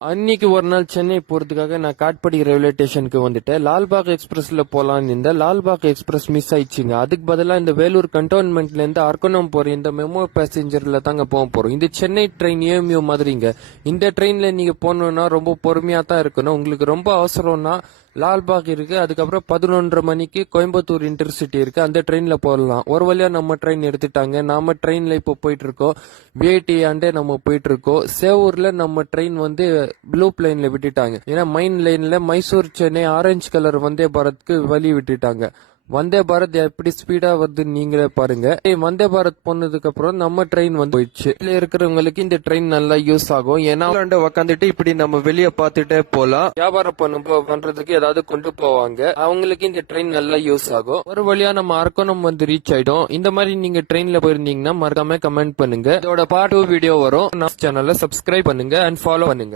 அன்னைக்கு ஒரு நாள் சென்னை போறதுக்காக நான் காட்பாடி ரயில்வே ஸ்டேஷனுக்கு வந்துட்டேன். லால்பாக் எக்ஸ்பிரஸ்ல போலான்னு இந்த லால்பாக் எக்ஸ்பிரஸ் மிஸ் ஆயிடுச்சுங்க. அதுக்கு பதிலா இந்த வேலூர் கண்டோன்மெண்ட்ல இருந்து அரக்கோணம் போற இந்த மெமோ பேசஞ்சர்ல தாங்க போக போறோம். இந்த சென்னை ட்ரெயின் ஏஎம்யூ மாதிரிங்க. இந்த ட்ரெயின்ல நீங்க போகணும்னா ரொம்ப பொறுமையா தான் இருக்கணும். உங்களுக்கு ரொம்ப அவசரம்னா லால்பாக் இருக்கு. அதுக்கப்புறம் 11:30 மணிக்கு கோயம்புத்தூர் இன்டர்சிட்டி இருக்கு. அந்த ட்ரெயின்ல போகலாம். ஒரு வழியா நம்ம ட்ரெயின் எடுத்துட்டாங்க. நாம ட்ரெயின்ல இப்போ போயிட்டு இருக்கோம். விஐடி ஆண்டே நம்ம போயிட்டு இருக்கோம். சேவூர்ல நம்ம ட்ரெயின் வந்து ப்ளூ லைன்ல விட்டுட்டாங்க. ஏன்னா மைன் லைன்ல மைசூர் சென்னை ஆரஞ்சு கலர் வந்தே பாரத்க்கு வழி விட்டுட்டாங்க. வந்தே பாரத் எப்படி ஸ்பீடா வருதுன்னு நீங்களே பாருங்க. வந்தே பாரத் போனதுக்கு அப்புறம் நம்ம ட்ரெயின் வந்து போயிடுச்சு. இதுல இருக்கிறவங்களுக்கு இந்த ட்ரெயின் நல்லா யூஸ் ஆகும். ஏன்னா உட்காந்துட்டு இப்படி நம்ம வெளியே பார்த்துட்டே போலாம். வியாபாரம் பண்றதுக்கு ஏதாவது கொண்டு போவாங்க. அவங்களுக்கு இந்த ட்ரெயின் நல்லா யூஸ் ஆகும். ஒரு வழியா நம்ம அரக்கோணம் வந்து ரீச் ஆயிடும். இந்த மாதிரி நீங்க ட்ரெயின்ல போயிருந்தீங்கன்னா மறக்காம கமெண்ட் பண்ணுங்க. இதோட பார்ட் 2 வீடியோ வரும். நம்ம சேனலை சப்ஸ்கிரைப் பண்ணுங்க அண்ட் ஃபாலோ பண்ணுங்க.